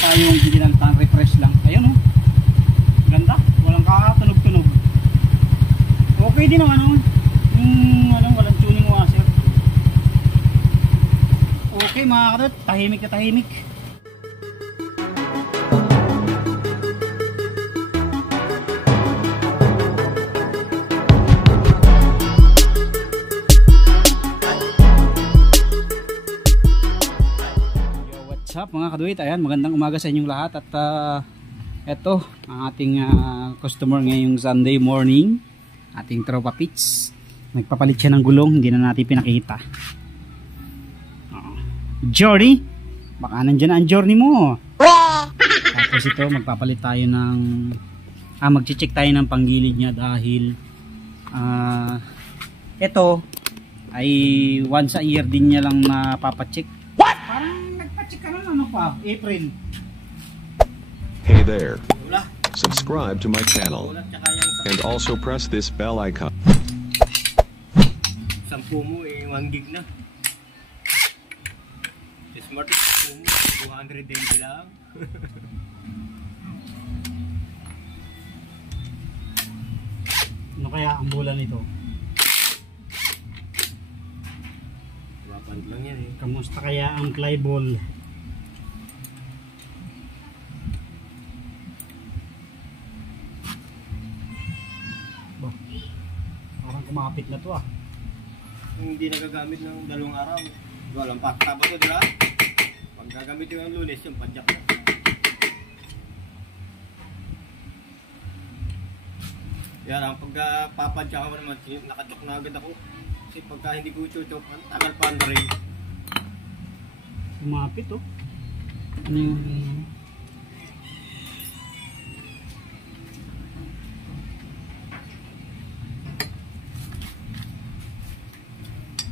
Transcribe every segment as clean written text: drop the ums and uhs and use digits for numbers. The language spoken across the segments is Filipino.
tayong original tank refresh lang. Ayun oh. Ganda. Walang kakatunog-tunog. Okay din naman oh. Walang tuning washer. Okay mga kadot, tahimik na tahimik. What's up mga kaduit, ayan, magandang umaga sa inyong lahat. At eto ang ating customer ngayong Sunday morning, ating tropa Pits. Nagpapalit siya ng gulong, hindi na natin pinakita. Journey, baka nandyan ang journey mo. Tapos ito, magpapalit tayo ng mag-check tayo ng panggilid niya dahil ito ay once a year din niya lang napapacheck. Parang nagpa-check ka na ano pa, April. Hey there. Subscribe to my channel and also press this bell icon. Sampu mo 1 gig na. Smart mo 200 MB lang. Ano kaya ang bulan nito? Wapand lang yan eh. Kamusta kaya ang flyball? Parang kumapit na to ah. Hindi nagagamit ng 2 araw. Walang pakitaba to, diba? Pag gagamit yung Lunes, yung padyak na. Yan ang pagpapadyak ako naman, nakachok na agad ako. Kasi pagka hindi ko chuchok, tagal pa ang rin. Kumapit oh. Ano yung...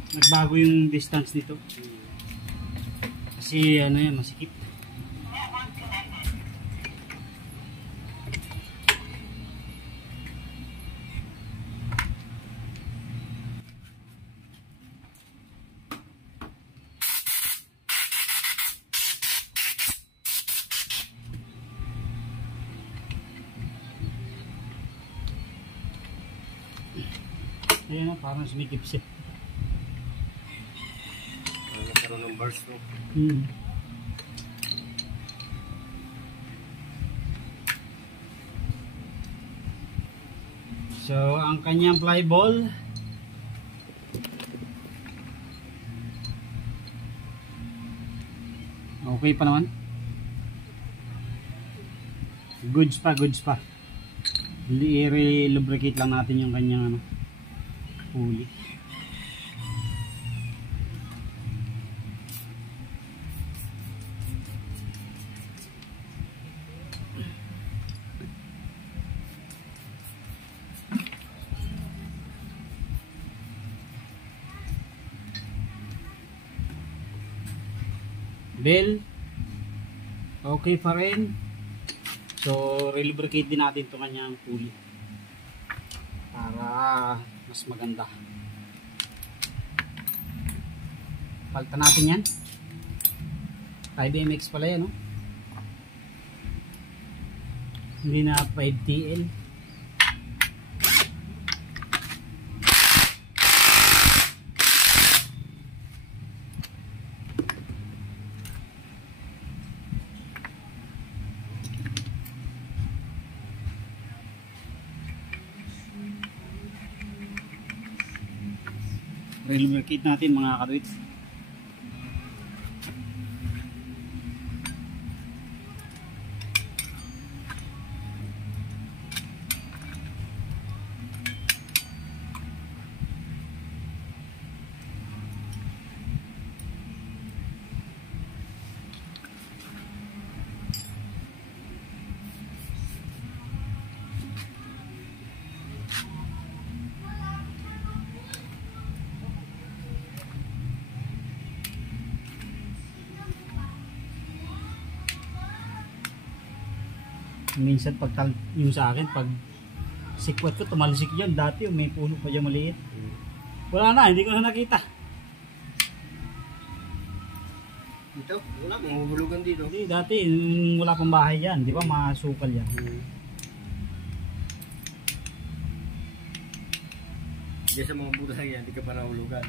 Nagbago yung distance nito kasi ano yan, masikip. Ayan o, parang sumikip-sip. Nagkaroon ng bars to. So, ang kanyang flyball okay pa naman. Goods pa. I-lubricate lang natin yung kanyang pulley. Bell okay pa rin, so relubricate din natin itong kanyang pulley para mas maganda. Palitan natin yan. 5MX pala yan, no? Hindi na 5TL. Relubricate natin mga kaduit. Minsan pag yung sa akin, pag sikwat ko tumalsik yan. Dati may puno pa dyan maliit. Wala na, hindi ko na nakita. Dito, wala, mahuhulugan dito. Hindi, dati, nung wala pang bahay yan, di ba, masukal yan. Diyan sa mga butas yan, di ka pa nahulugan.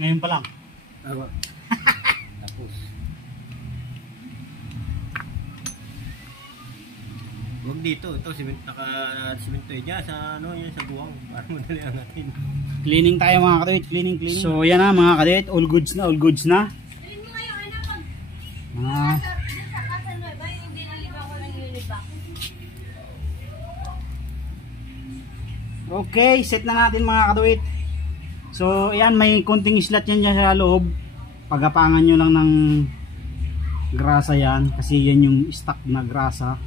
Ngayon pa lang. Tama. Tapos. Huwag dito, ito, naka-simento niya sa ano, yan sa buwang. Para madali ang natin. Cleaning tayo mga kadit, cleaning. So yan na mga kadit, all goods na. Okay, set na natin mga kadit. So ayan, may konting slot yan dyan sa loob. Pagapangan nyo lang ng grasa yan, kasi yan yung stock na grasa.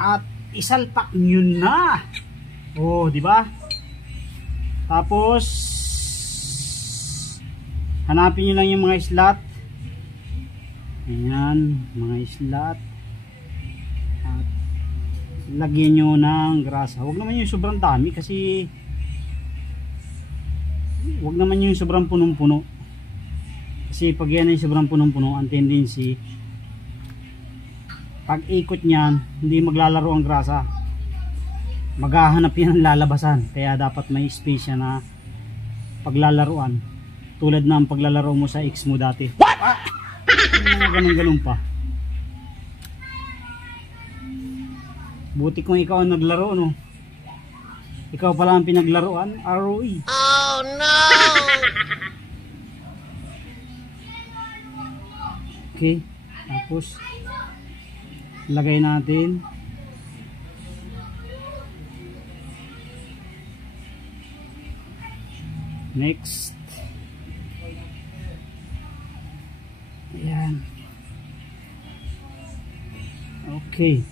At isalpak nyo na. Oh, di ba? Tapos hanapin nyo lang yung mga slot. Ayan, mga slot. At lagyan nyo ng grasa. Huwag naman yung sobrang dami kasi huwag naman yung sobrang punong-puno. Kasi pag yan ay sobrang punong-puno, ang tendency pag ikot niyan, hindi maglalaro ang grasa. Maghahanap yan ng lalabasan. Kaya dapat may space yan na paglalaruan. Tulad ng paglalaro mo sa X mo dati. What? Ganun pa. Buti kung ikaw ang naglaro, no? Ikaw pala ang pinaglaruan, ROE. Oh no! Okay, tapos lagay natin. Next. Ayan. Okay.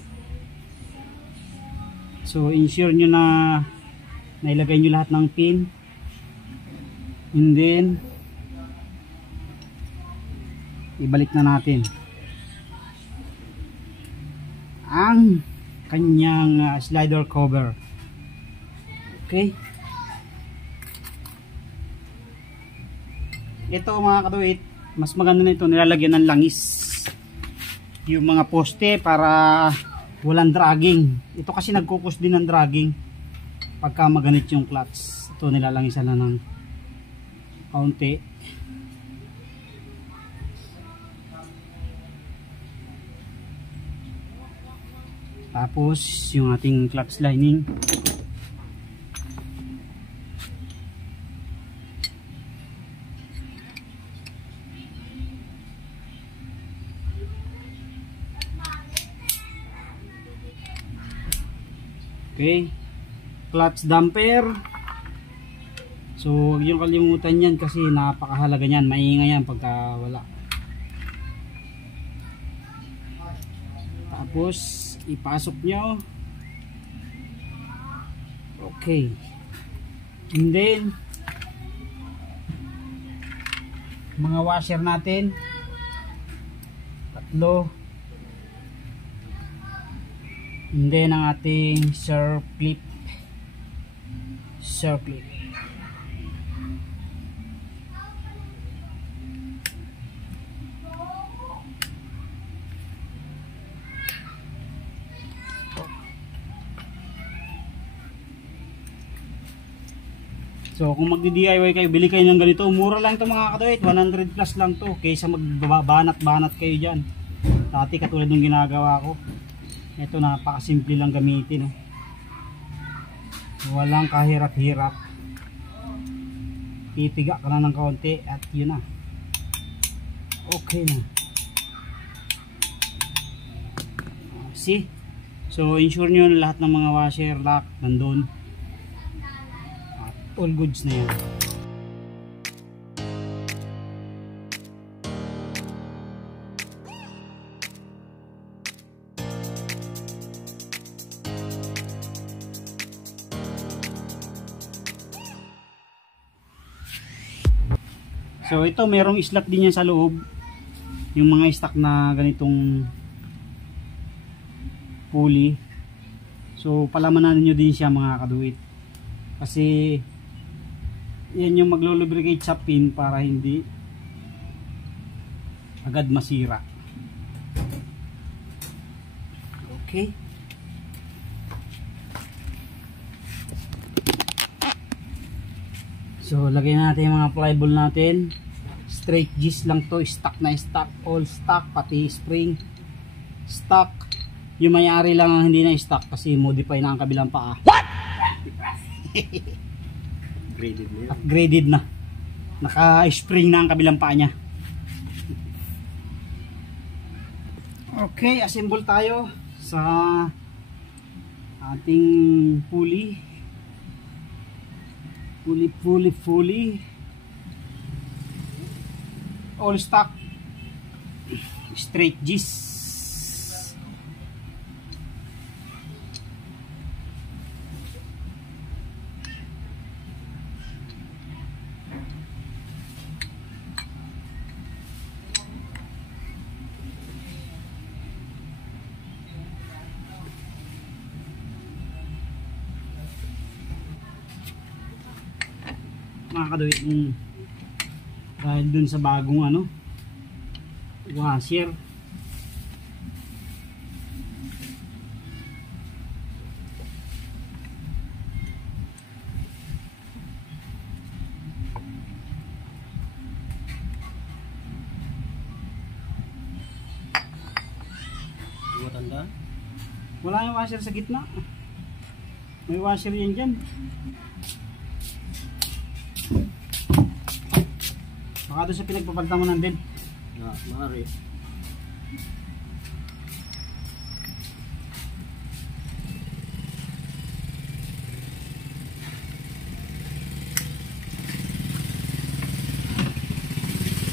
So ensure nyo na nailagay nyo lahat ng pin. And then ibalik na natin ang kanyang slider cover. Okay. Ito mga katuwit, mas maganda nito nilalagyan ng langis yung mga poste para walang dragging. Ito kasi nagkukos din ng dragging pagka maganit yung clutch. Ito nilalangisan na ng kaunti. Tapos yung ating clutch lining. Okay, clutch damper. So huwag yung kalimutan yan kasi napakahalaga yan. Maingay yan pagka wala. Tapos ipasok nyo. Okay, and then mga washer natin 3. And then ang ating circlip. So kung magdi-DIY kayo, bili kayo ng ganito. Mura lang ito mga katuwit, 100 plus lang to kaysa magbanat-banat kayo dyan. Dati katulad ng ginagawa ko. Ito napakasimple lang gamitin. Walang kahirap-hirap. Titiga ka na ng kaunti at yun na. Okay na. See? So ensure nyo na lahat ng mga washer lock nandun. All goods na yun. So ito merong slot din yan sa loob. Yung mga stock na ganitong pulley. So palamanan niyo din siya mga kaduit. Kasi yan yung maglo-lubricate sa pin para hindi agad masira. Okay. So lagyan natin yung mga flyball natin. Straight G's lang to, stock na stock, all stock, pati spring stock. Yung may-ari lang ang hindi na stock kasi modify na ang kabilang paa. What? Graded na yun. Upgraded na. Naka-spring na ang kabilang paa niya. Okay, assemble tayo sa ating pulley. Pulley. All stock. Straight G's. Makakaduit dahil dun sa bagong washer. Matanda? Wala yung washer sa gitna. May washer yan dyan. Baka doon sa pinagpapalitan mo ng din. Maaari.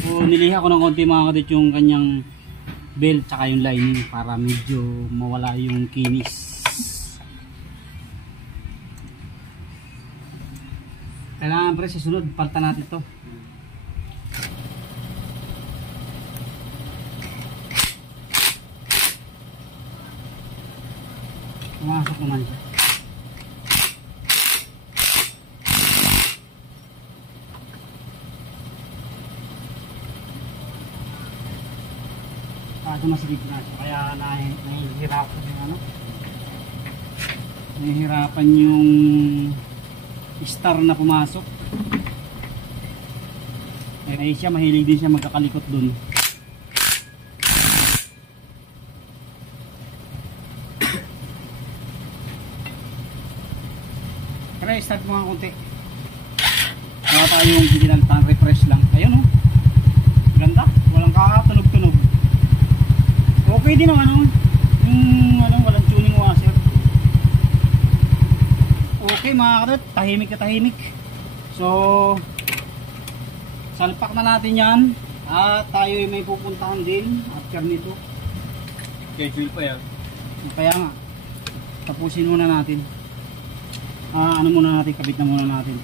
So niliha ko ng konti mga kadit yung kanyang belt tsaka yung lining para medyo mawala yung kinis. Kailangan pre sa sunod palitan natin to. Pumasok naman siya. Ito masigit na siya. Kaya nahihirapan yung nahihirapan yung star na pumasok. Kaya siya mahilig din siya magkakalikot dun. Kaya start mo nga konti. Kaya tayo yung ginaltan, refresh lang. Ayun ganda, walang kakatunog-tunog. Okay din ang walang tuning washer. Okay mga kadot, tahimik na tahimik. So salpak na natin yan. At tayo ay may pupuntahan din after nito. Schedule pa yan. Kaya nga, tapusin muna natin. Ano muna natin, kabit na muna natin.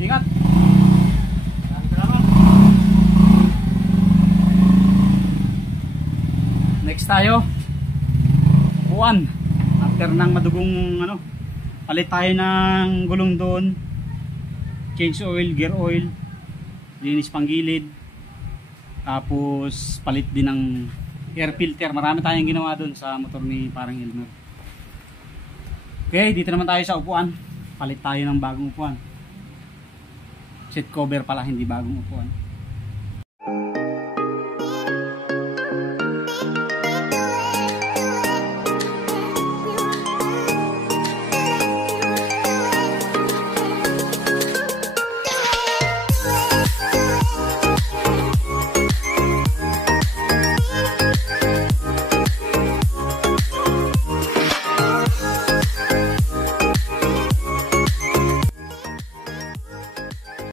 Ingat! Next tayo, upuan. After ng madugong palit tayo ng gulong doon, change oil, gear oil, linis panggilid, tapos palit din ng air filter. Marami tayong ginawa doon sa motor ni parang Elmer. Okay, dito naman tayo sa upuan. Palit tayo ng bagong upuan. Seat cover pala, hindi bagong upuan.